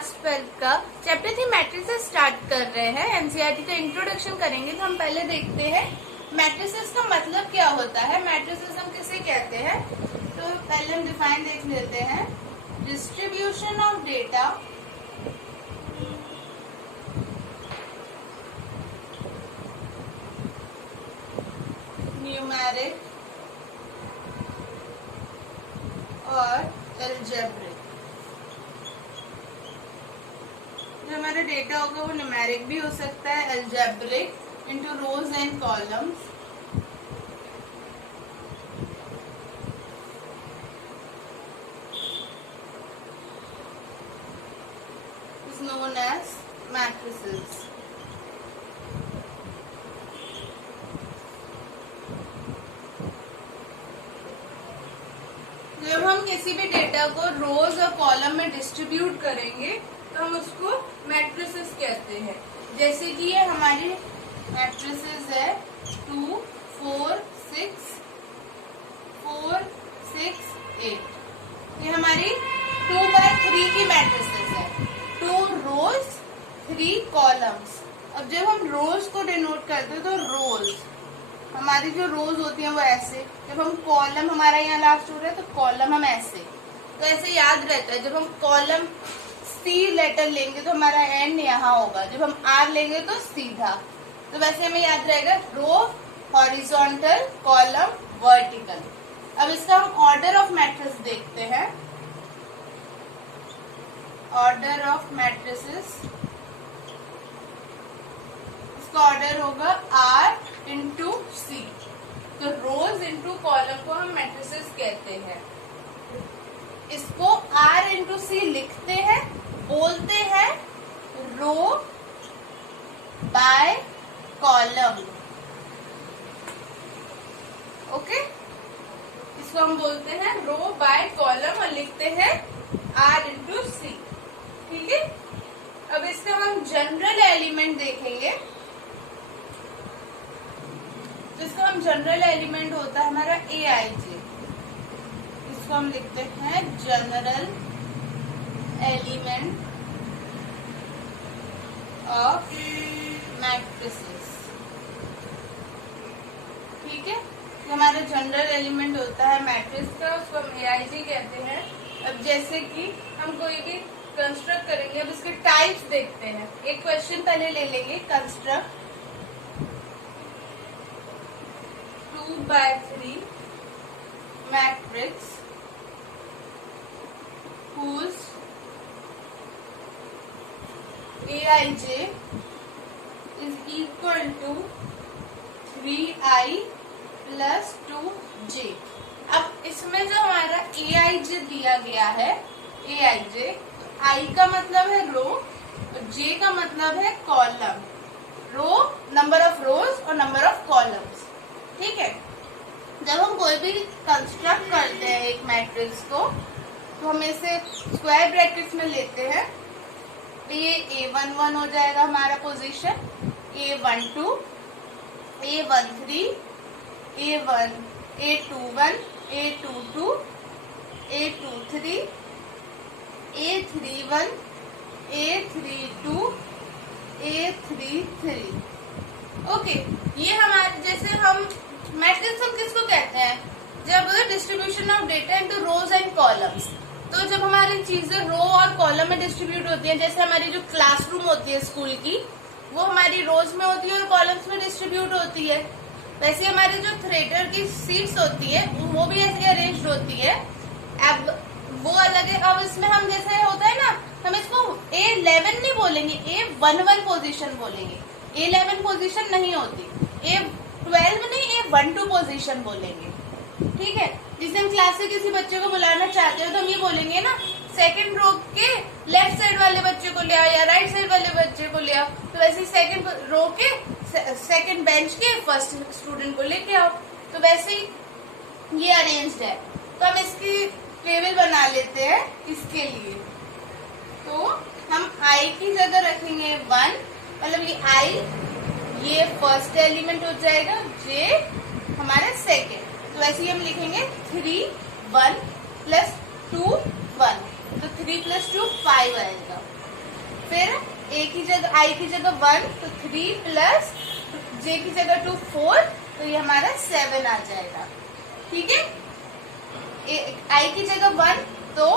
Class 12 का chapter 3 matrices start कर रहे हैं। एनसीईआरटी का इंट्रोडक्शन करेंगे। तो हम पहले देखते हैं मैट्रिसेस का मतलब क्या होता है, मैट्रिसेस हम किसे कहते हैं। तो पहले हम डिफाइन देख लेते हैं। डिस्ट्रीब्यूशन ऑफ डेटा न्यूमेरिक और एल्जेब्रिक। जो हमारा डेटा होगा वो न्यूमेरिक भी हो सकता है, algebraic into rows and columns. Is known as matrices. जब हम किसी भी डेटा को रोज और कॉलम में डिस्ट्रीब्यूट करेंगे तो हम उसको मैट्रिसेस कहते हैं। जैसे कि ये हमारी मैट्रिसेस है 2, 4, 6, 4, 6, 8। ये हमारी 2x3 की मैट्रिसेस है। 2 रोज 3 कॉलम्स। अब जब हम रोज को डिनोट करते हैं तो रोज हमारी जो रोज होती है वो ऐसे, जब हम कॉलम हमारा यहाँ लास्ट हो रहा है तो कॉलम हम ऐसे, तो ऐसे याद रहता है। जब हम कॉलम सी लेटर लेंगे तो हमारा एंड यहाँ होगा, जब हम आर लेंगे तो सीधा। तो वैसे हमें याद रहेगा रो हॉरिजॉन्टल, कॉलम वर्टिकल। अब इसका हम ऑर्डर ऑफ मैट्रिक्स देखते हैं। ऑर्डर ऑफ मैट्रिसेस, इसका ऑर्डर होगा आर इंटू सी। तो रोज इंटू कॉलम को हम मैट्रिसेस कहते हैं। इसको आर इंटू सी लिखते हैं, बोलते हैं रो बाय कॉलम। ओके, इसको हम बोलते हैं रो बाय कॉलम और लिखते हैं आर इंटू सी। ठीक है, अब इसका हम जनरल एलिमेंट देखेंगे। तो इसका हम जनरल एलिमेंट होता है हमारा AIJ। इसको हम लिखते हैं जनरल एलिमेंट ऑफ मैट्रिसेस। ठीक है, तो हमारा जनरल एलिमेंट होता है मैट्रिक्स का, उसको हम AIJ कहते हैं। अब जैसे कि हम कोई भी कंस्ट्रक्ट करेंगे, अब इसके टाइप्स देखते हैं। एक क्वेश्चन पहले ले लेंगे। Construct 2x3 matrix whose AIJ is equal to 3i plus 2j। अब इसमें जो हमारा AIJ दिया गया है, AIJ, I का मतलब है रो और J का मतलब है column. Row number of rows और नंबर ऑफ कॉलम्स। ठीक है, जब हम कोई भी कंस्ट्रक्ट करते हैं एक मैट्रिक्स को तो हम इसे स्क्वायर ब्रैकेट्स में लेते हैं। तो ये A11 हो जाएगा हमारा position, A12, A13, A21, A22, A23, A31, A32, A33। Okay, ये हमारे जैसे हम मैट्रिक्स हम किसको कहते हैं, जब distribution of data into rows and columns. तो जब हमारी चीजें रो और कॉलम में डिस्ट्रीब्यूट होती हैं, जैसे हमारी जो क्लासरूम होती है स्कूल की, वो हमारी रोज में होती है और कॉलम्स में डिस्ट्रीब्यूट होती है। वैसे हमारी जो थिएटर की सीट्स होती है वो भी ऐसे अरेंज होती है। अब वो अलग है। अब इसमें हम जैसे होता है ना, हम इसको A11 नहीं बोलेंगे, A11 पोजीशन बोलेंगे। A11 पोजीशन नहीं होती, A12 नहीं, A12 पोजीशन बोलेंगे। ठीक है, जिसे हम क्लास से किसी बच्चे को बुलाना चाहते हो तो हम ये बोलेंगे ना, सेकंड रो के लेफ्ट साइड वाले बच्चे को ले आओ या राइट साइड वाले बच्चे को ले आओ। तो वैसे सेकंड रो के सेकंड बेंच के फर्स्ट स्टूडेंट को लेके आओ। तो वैसे ही ये अरेंज्ड है। तो हम इसकी टेबल बना लेते हैं इसके लिए। तो हम I की जगह रखेंगे 1, मतलब ये I ये फर्स्ट एलिमेंट हो जाएगा, J हमारा सेकेंड। तो ऐसे ही हम लिखेंगे 3 1 प्लस 2 1, तो 3 प्लस 2 5 आएगा। फिर ए की जगह आई की जगह 1 तो 3 प्लस जे की जगह 2 4 तो ये हमारा 7 आ जाएगा। ठीक है, आई की जगह 1 तो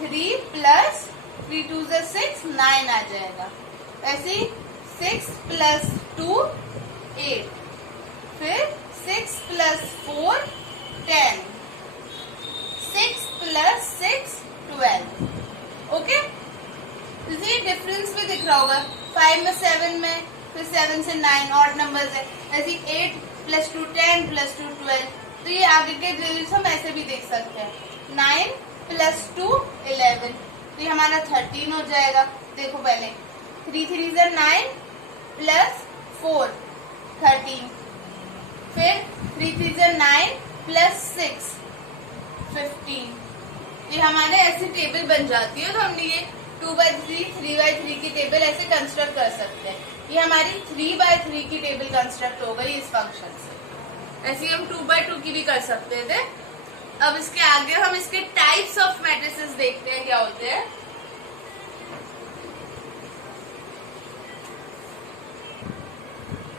3 प्लस 3 2 6 9 आ जाएगा। ऐसे ही 6 प्लस 2 8, फिर 6 प्लस 4 10, 6 प्लस 6 12। ओके, ये डिफरेंस भी दिख रहा होगा 5 में 7 में, फिर 7 से 9 ऑड नंबर्स है। ऐसे 8 प्लस 2 10 प्लस 2 12, तो ये आगे के डिजिट्स हम ऐसे भी देख सकते हैं। 9 प्लस 2 11, तो ये हमारा 13 हो जाएगा। देखो पहले 3 3 से 9 प्लस 4 13, फिर 3 3 से 9 प्लस 6 15। ये हमारे ऐसी टेबल बन जाती है। तो हमने ये 2/3 3/3 की टेबल ऐसे कंस्ट्रक्ट कर सकते हैं। ये हमारी 3/3 की टेबल कंस्ट्रक्ट हो गई इस फंक्शन से। ऐसे हम 2/2 की भी कर सकते थे। अब इसके आगे हम इसके टाइप्स ऑफ मैट्रिसेस देखते हैं क्या होते हैं।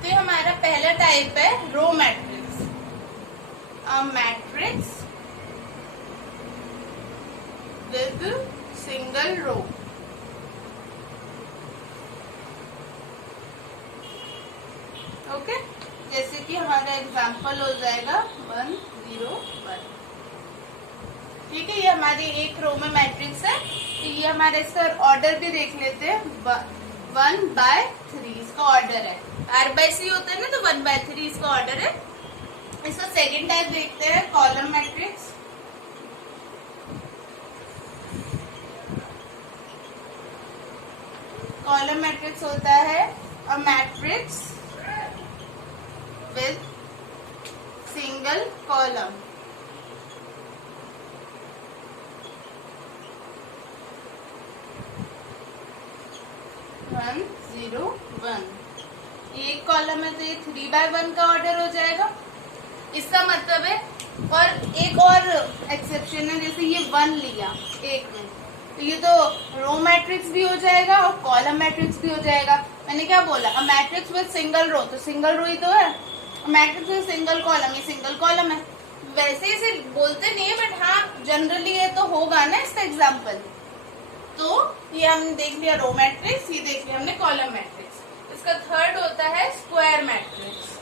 तो हमारा पहला टाइप है row matrix. A matrix with single row. Okay, जैसे कि हमारा एग्जांपल हो जाएगा 1 0 1। ठीक है, ये हमारी एक रो में मैट्रिक्स है। तो ये हमारे इसका ऑर्डर भी देख लेते हैं। 1/3 इसका ऑर्डर है। R/C होता है ना, तो 1/3 इसका ऑर्डर है। इसका सेकंड टाइप देखते हैं कॉलम मैट्रिक्स। कॉलम मैट्रिक्स होता है अ matrix with single column. One 0 1, एक कॉलम है तो ये 3/1 का ऑर्डर हो जाएगा। इसका मतलब है, और एक और एक्सेप्शन है, जैसे ये 1 लिया एक में, तो ये तो रो मैट्रिक्स भी हो जाएगा और कॉलम मैट्रिक्स भी हो जाएगा। मैंने क्या बोला, a matrix with single row, तो सिंगल रो ही तो है। मैट्रिक्स विद सिंगल कॉलम, ये सिंगल कॉलम है। वैसे इसे बोलते नहीं है, बट हाँ जनरली ये तो होगा ना इसका एग्जाम्पल। तो ये हमने देख लिया रो मैट्रिक्स, ये देख लिया हमने कॉलम मैट्रिक्स। इसका थर्ड होता है स्क्वायर मैट्रिक्स।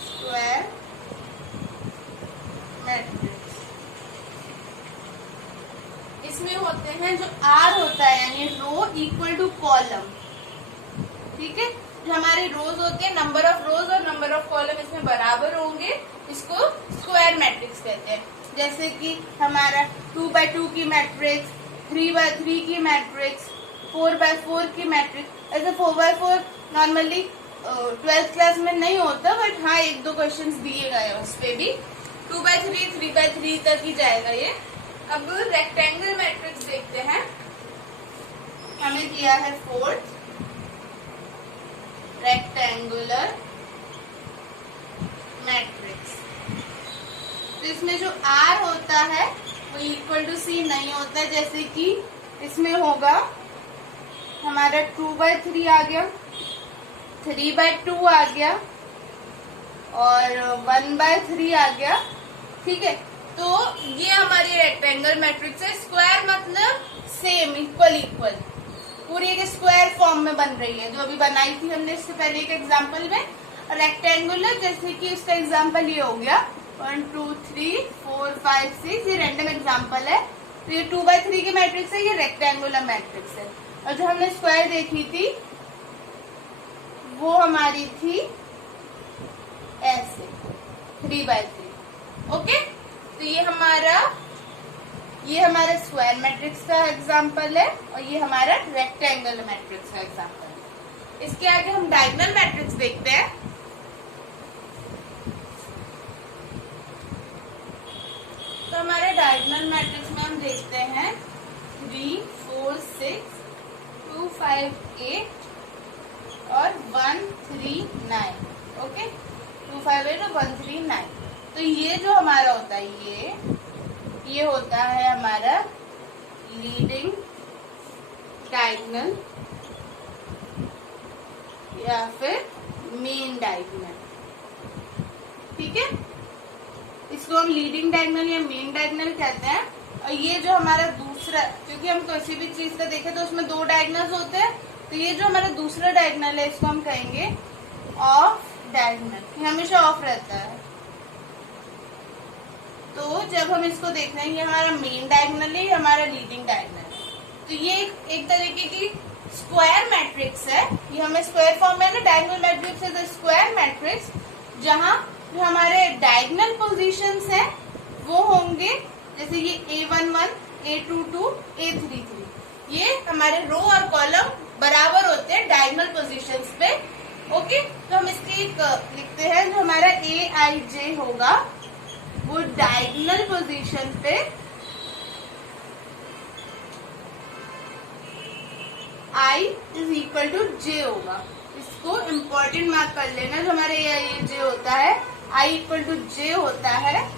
स्क्वायर मैट्रिक्स, इसमें होते हैं जो R होता है यानी रो इक्वल टू कॉलम। ठीक है, जो हमारे रोज होते हैं, नंबर ऑफ रोज और नंबर ऑफ कॉलम इसमें बराबर होंगे, इसको स्क्वायर मैट्रिक्स कहते हैं। जैसे कि हमारा 2/2 की मैट्रिक्स, 3/3 की मैट्रिक्स, 4/4 की मैट्रिक्स। ऐसे 4/4 नॉर्मली 12th क्लास में नहीं होता, बट हाँ 1-2 क्वेश्चंस दिए गए उस पे भी। 2/3 3/3 तक ही जाएगा ये। अब रेक्टेंगल मैट्रिक्स देखते हैं। हमें दिया है 4th रेक्टेंगुलर मैट्रिक्स। तो इसमें जो R होता है वो इक्वल टू C नहीं होता है। जैसे कि इसमें होगा हमारा 2/3 आ गया, 3/2 आ गया और 1/3 आ गया। ठीक है, तो ये हमारी रेक्टेंगल मैट्रिक्स है। स्क्वायर मतलब सेम, इक्वल इक्वल, पूरी एक स्क्वायर फॉर्म में बन रही है, जो अभी बनाई थी हमने इससे पहले एक एग्जांपल में। रेक्टेंगुलर जैसे कि उसका एग्जांपल ये हो गया 1 2 3 4 5 6, ये रैंडम एग्जांपल है। तो ये 2/3 की मैट्रिक्स है, ये रेक्टेंगुलर मैट्रिक्स है। और जो हमने स्क्वायर देखी थी वो हमारी थी ऐसे 3/3। ओके, तो ये हमारा स्क्वायर मैट्रिक्स का एग्जांपल है और ये हमारा रेक्टेंगल मैट्रिक्स का एग्जांपल है। इसके आगे हम डायगोनल मैट्रिक्स देखते हैं। तो हमारे डायगोनल मैट्रिक्स में हम देखते हैं 3 4 6 2 5 8 और 1 3 9। ओके, 2 5 8 और 1 3 9। तो ये जो हमारा होता है ये होता है हमारा लीडिंग डायगोनल या फिर मेन डायगोनल। ठीक है, इसको हम लीडिंग डायगोनल या मेन डायगोनल कहते हैं। और ये जो हमारा दूसरा, क्योंकि हम किसी भी चीज का देखें तो उसमें दो डायगोनल्स होते हैं, तो ये जो हमारा दूसरा डायगोनल है इसको हम कहेंगे ऑफ डायगोनल। ये हमेशा ऑफ रहता है। तो जब हम इसको देख रहे हैं ये हमारा मेन डायगोनल है, ये हमारा लीडिंग डायगोनल है। तो ये एक तरीके की स्क्वायर मैट्रिक्स है। ये हमें स्क्वायर फॉर्म में ना, diagonal matrix is a square matrix, जहां जो हमारे डायगोनल पोजीशंस हैं वो होंगे जैसे ये A11, A22, A33। ये हमारे रो और कॉलम बराबर होते हैं डायगोनल पोजीशंस पे। ओके, तो हम इसकी लिखते हैं जो हमारा AIJ होगा वो डायगोनल पोजीशन पे I is equal to J होगा। इसको इम्पोर्टेंट मार्क कर लेना। जो हमारे AIJ होता है, I इक्वल टू J होता है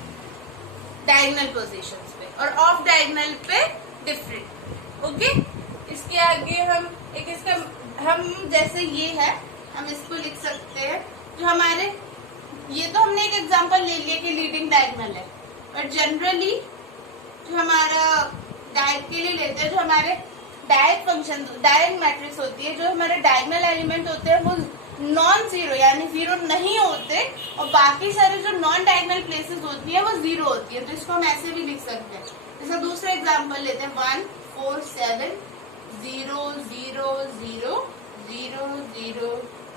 डायगोनल पोजीशंस पे, और ऑफ डायगोनल पे डिफरेंट। ओके, इसके आगे हम हम जैसे ये है, हम इसको लिख सकते हैं जो हमारे, ये तो हमने एक एग्जांपल ले लिया कि लीडिंग डायगोनल है, बट जनरली जो हमारा डायग के लिए लेते हैं, जो हमारे डायग फंक्शन, डायग मैट्रिक्स होती है, जो हमारे डायगोनल एलिमेंट होते हैं वो नॉन जीरो यानी जीरो नहीं होते, और बाकी सारे जो नॉन डायगोनल प्लेसेस होती है वो जीरो होती है। तो इसको हम ऐसे भी लिख सकते हैं। जैसे दूसरा एग्जांपल लेते हैं 1 4 7 0 0 0 0 0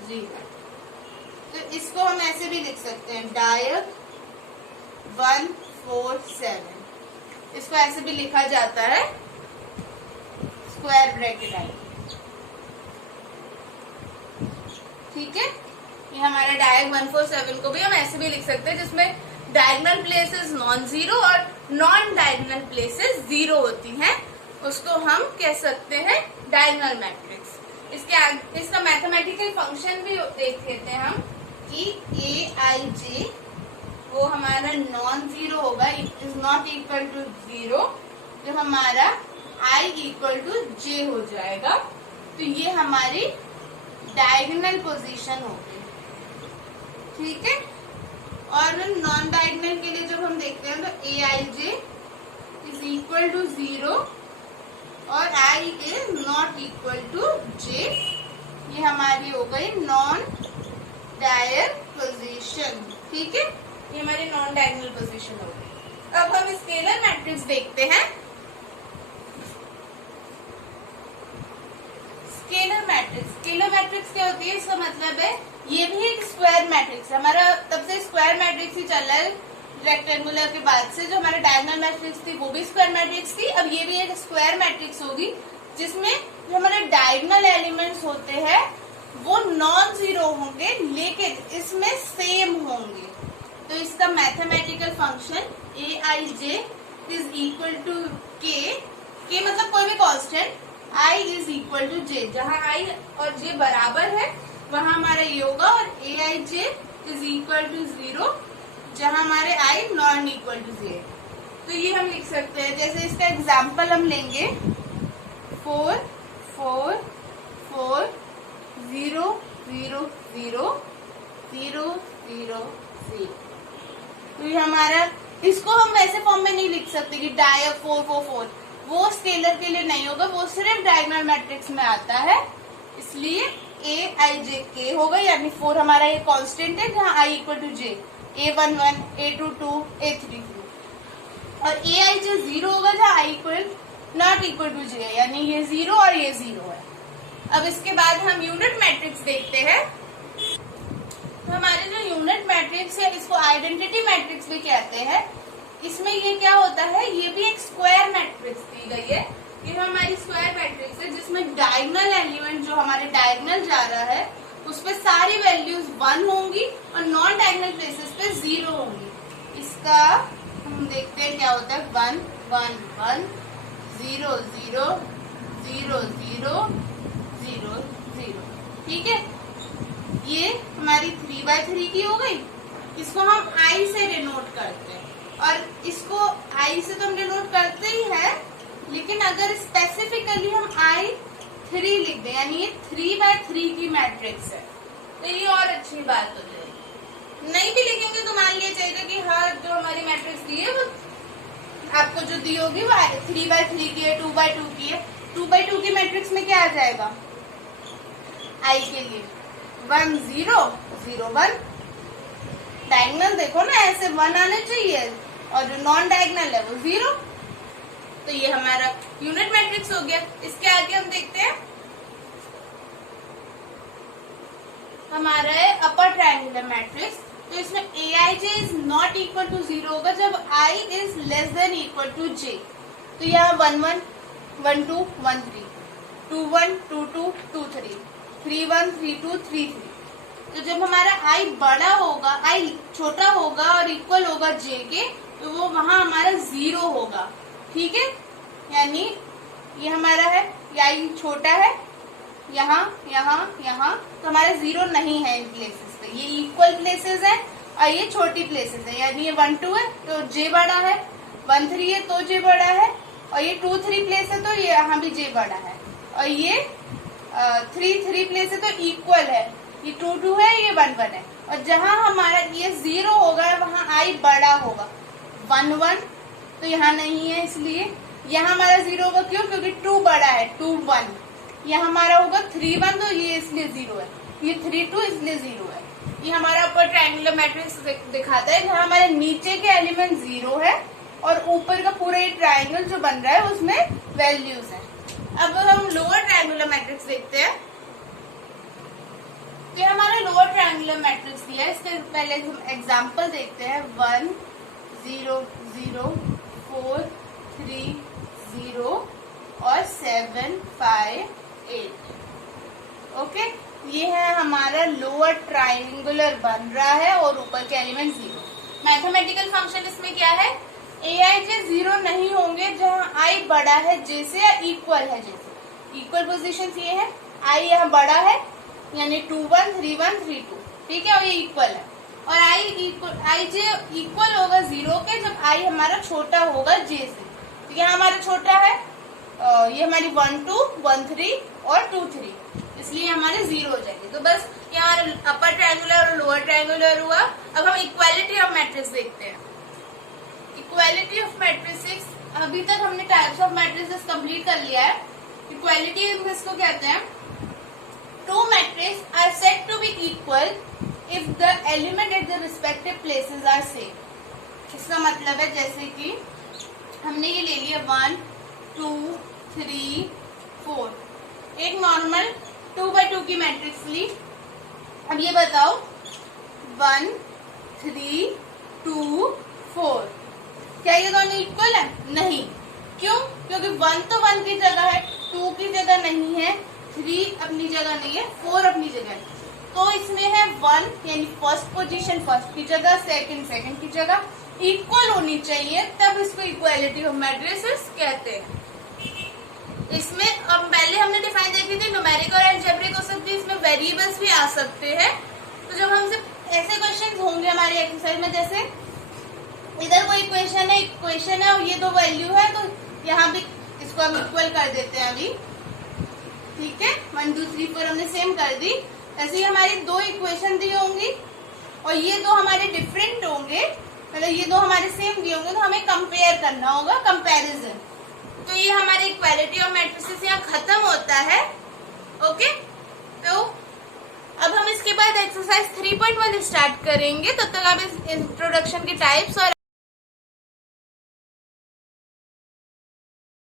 0। तो इसको हम ऐसे भी लिख सकते हैं डायग 1 4 7। इसको ऐसे भी लिखा जाता है स्क्वायर ब्रैकेट आई। ठीक है, ये हमारा डायग 1 4 7 को भी हम ऐसे भी लिख सकते हैं जिसमें डायगोनल प्लेसेस नॉन जीरो और नॉन डायगोनल प्लेसेस जीरो होती हैं, उसको हम कह सकते हैं डायगोनल मैट्रिक्स। इसका मैथमेटिकल फंक्शन भी देख लेते हैं हम कि AIJ वो हमारा नॉन जीरो होगा, it is not equal to zero, जो हमारा I इक्वल टू J हो जाएगा। तो ये हमारी डायगोनल पोजीशन होगी। ठीक है, और नॉन डायगोनल के लिए जब हम देखते हैं तो AIJ is equal to zero और I is not equal to J। ये हमारी हो गई नॉन डायग पोजीशन। ठीक है, ये हमारी नॉन डायगोनल पोजीशन हो गई। अब हम स्केलर मैट्रिक्स देखते हैं। स्केलर मैट्रिक्स क्या होती है, इसका मतलब है ये भी एक स्क्वायर मैट्रिक्स है। हमारा तब से स्क्वायर मैट्रिक्स ही चल रहा है रेक्टेंगुलर के बाद से। जो हमारा डायगोनल मैट्रिक्स थी वो भी स्क्वायर मैट्रिक्स थी, अब ये भी एक स्क्वायर मैट्रिक्स होगी जिसमें जो हमारे डायगोनल एलिमेंट्स होते हैं वो नॉन जीरो होंगे लेकिन इसमें सेम होंगे। तो इसका mathematical function AIJ is equal to K मतलब कोई भी constant, I is equal to J। जहाँ I और J बराबर है वहाँ हमारा ये होगा, और AIJ is equal to zero जहाँ हमारे I non equal to J। तो ये हम लिख सकते हैं। जैसे इसका एग्जाम्पल हम लेंगे 4 4 4 0 0 0 0 0 0। तो ये हमारा, इसको हम ऐसे फॉर्म में नहीं लिख सकते कि डायग 4 4 4, वो स्केलर के लिए नहीं होगा, वो सिर्फ डायगोनल मैट्रिक्स में आता है। इसलिए AIJ K होगा, यानी 4 हमारा ये कांस्टेंट है जहाँ I equal to J, A11 A22 A33, और AIJ 0 होगा जहाँ I equal not equal to J, यानी ये 0 और ये 0 है। अब इसके बाद हम यूनिट मैट्रिक्स देखते हैं। तो हमारे जो यूनिट मैट्रिक्स है इसको आइडेंटिटी मैट्रिक्स भी कहते हैं। इसमें ये क्या होता है, ये भी एक स्क्वायर मैट्रिक्स दी गई है। ये हमारी स्क्वायर मैट्रिक्स है जिसमें डायगोनल एलिमेंट जो हमारे डायगोनल जा रहा है उस पे सारी वैल्यूज 1 होंगी और नॉन डायगोनल प्लेसेस पे 0 होंगी। इसका हम देखते हैं क्या होता है, 1 1 1 0 0 0 0 0 0। ठीक है, ये हमारी 3/3 की हो गई। इसको हम I से डिनोट करते हैं, और इसको I से तो हम डिनोट करते ही है, लेकिन अगर स्पेसिफिकली हम I 3 लिख दें, यानी ये 3x3 की मैट्रिक्स है, तो ये और अच्छी बात हो जाएगी। नहीं भी लिखेंगे तो मान लिया जाएगा कि हाँ जो हमारी मैट्रिक्स दी है वो आपको जो दी होगी वो 3x3 की है, 2x2 की है। 2x2 की मैट्रिक्स में क्या आ जाएगा आई के लिए 1 0 0 1। डायगोनल देखो ना, ऐसे 1 आने चाहिए और जो नॉन डायगोनल है वो 0। तो ये हमारा यूनिट मैट्रिक्स हो गया। इसके आगे हम देखते हैं हमारा है अपर ट्रायंगुलर मैट्रिक्स। तो इसमें aij is not equal to 0 होगा जब i is less than equal to j। तो यहाँ 1 1 1 2 1 3 2 1 2 2 2 3 3 1 3 2 3 3। तो जब हमारा i बड़ा होगा, i छोटा होगा और इक्वल होगा j के, तो वो वहां हमारा 0 होगा। ठीक है, यानी ये हमारा है, i छोटा है यहाँ यहाँ यहाँ, तो हमारे 0 नहीं है इन प्लेसेस पे। ये इक्वल प्लेसेस है और ये छोटी प्लेसेस है, यानी ये 1 2 है तो j बड़ा है, 1 3 है तो j बड़ा है, और ये 2 3 प्लेस है तो ये यहाँ भी j बड़ा है, और ये 3 3 प्लेस है तो इक्वल है, ये 2 2 है, ये 1 1 है। और जहाँ हमारा ये 0 होगा वहाँ i बड़ा होगा, 1 1 तो यहाँ नहीं है, इसलिए यहाँ हमारा 0 होगा। क्यों? क्योंकि 2 बड़ा है, 2 1। यहाँ हमारा होगा 3 1 तो ये इसलिए 0 है, ये 3 2 इसलिए 0 है। ये हमारा ऊपर ट्रायंगुलर मैट्रिक्स दिखाता है जहाँ हमारे नीचे के एलिमेंट 0 है और ऊपर का पूरा ये ट्रायंगल जो बन रहा है उसमें वैल्यूज है। अब हम लोअर ट्रायंगुलर मैट्रिक्स देखते हैं। तो हमारा लोअर ट्रायंगुलर मैट्रिक्स दिया है, इसके पहले हम एग्जांपल देखते हैं। 1 0 0 4 3 0 और 7 5 8। ओके, ये है हमारा लोअर ट्रायंगुलर बन रहा है और ऊपर के एलिमेंट 0। मैथमेटिकल फंक्शन इसमें क्या है, aij 0 नहीं होंगे जहाँ i बड़ा है j से या इक्वल है j से। इक्वल पोजीशन ये है, i यहाँ बड़ा है यानी 2 1 3 1 3 2, ठीक है, और ये इक्वल है। और ij इक्वल होगा 0 के जब i हमारा छोटा होगा j से। तो यहाँ हमारा छोटा है, ये हमारी 1 2 1 3 और 2 3, इसलिए हमारे 0 हो जाएंगे। तो बस यहाँ अपर ट्रायंगुलर और लोअर ट्रायंगुलर हुआ। अब हम इक्वालिटी ऑफ मैट्रिक्स देखते हैं। इक्वालिटी ऑफ मैट्रिसेस, अभी तक हमने टाइप्स ऑफ मैट्रिसेस कंप्लीट कर लिया है। इक्वालिटी किसको कहते हैं, two matrix are said to be equal if the element at the respective places are same. इसका मतलब है जैसे कि हमने ये ले लिया 1 2 3 4, एक नॉर्मल 2x2 की मैट्रिक्स ली। अब ये बताओ 1 3 2 4, क्या ये दोनों इक्वल है? नहीं। क्यों? क्योंकि 1 तो 1 की जगह है, 2 की जगह नहीं है, 3 अपनी जगह नहीं है, 4 अपनी जगह है। तो इसमें है 1 यानी फर्स्ट पोजीशन फर्स्ट की जगह, सेकंड सेकंड की जगह इक्वल होनी चाहिए, तब इसको इक्वालिटी ऑफ मैट्रिसेस कहते हैं। इसमें अब पहले हमने डिफाइन देखी थी न्यूमेरिक और अलजेब्रिक हो सकती है, इसमें वेरिएबल्स भी आ सकते हैं। तो जब हमसे ऐसे क्वेश्चन होंगे हमारे एक्सरसाइज में, जैसे इधर कोई इक्वेशन है और ये दो वैल्यू है, तो यहाँ भी इसको हम इक्वल कर देते हैं अभी, ठीक है। 1 2 3 4 हमने सेम कर दी। ऐसे ही हमारी दो इक्वेशन दी होंगी और ये दो हमारे डिफरेंट होंगे, मतलब ये दो हमारे सेम दिए होंगे, तो हमें कंपेयर करना होगा, कंपैरिजन। तो ये हमारी इक्वालिटी ऑफ मैट्रिसेस यहाँ खत्म होता है। ओके, तो अब हम इसके बाद एक्सरसाइज 3.1 स्टार्ट करेंगे। तब तक आप इस इंट्रोडक्शन के टाइप्स और